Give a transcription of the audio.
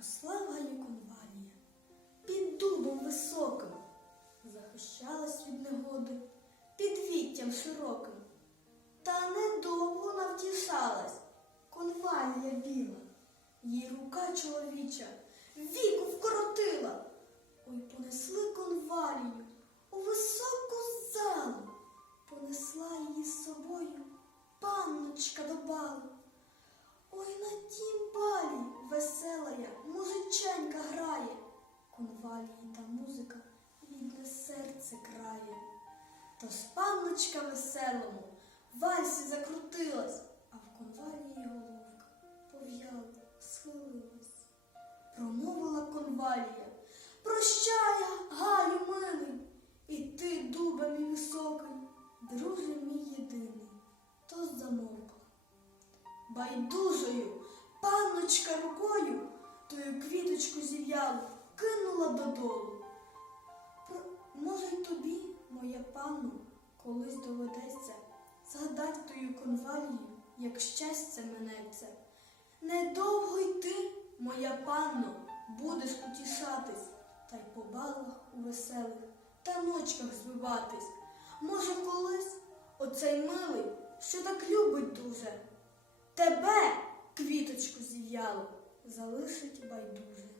Росла в гаї конвалія, під дубом високим, захищалась від негоди, під віттям широким. Та недовго навтішалась конвалія біла, їй рука чоловіча віку вкоротила. Ой, понесли конвалію у високу залу, понесла її з собою панночка до балу. Музиченька грає, конвалії та музика рідне серце крає. Тож панночка веселому в вальсі закрутилась, а в конвалії головка пов'яла, схилилась. Промовила конвалія, прощай, гаю милий, і ти, дубе мій високий, друже мій єдиний, то замовкла. Байдужою панночка рукою тою квіточку зів'ялу кинула додолу. Може, й тобі, моя панно, колись доведеться згадать тою конвалію, як щастя минеться. Недовго й ти, моя панно, будеш утішатись, та й по балах у веселих та ночках збиватись. Може, колись оцей милий, що так любить дуже, тебе, зів'яло, залишить байдуже.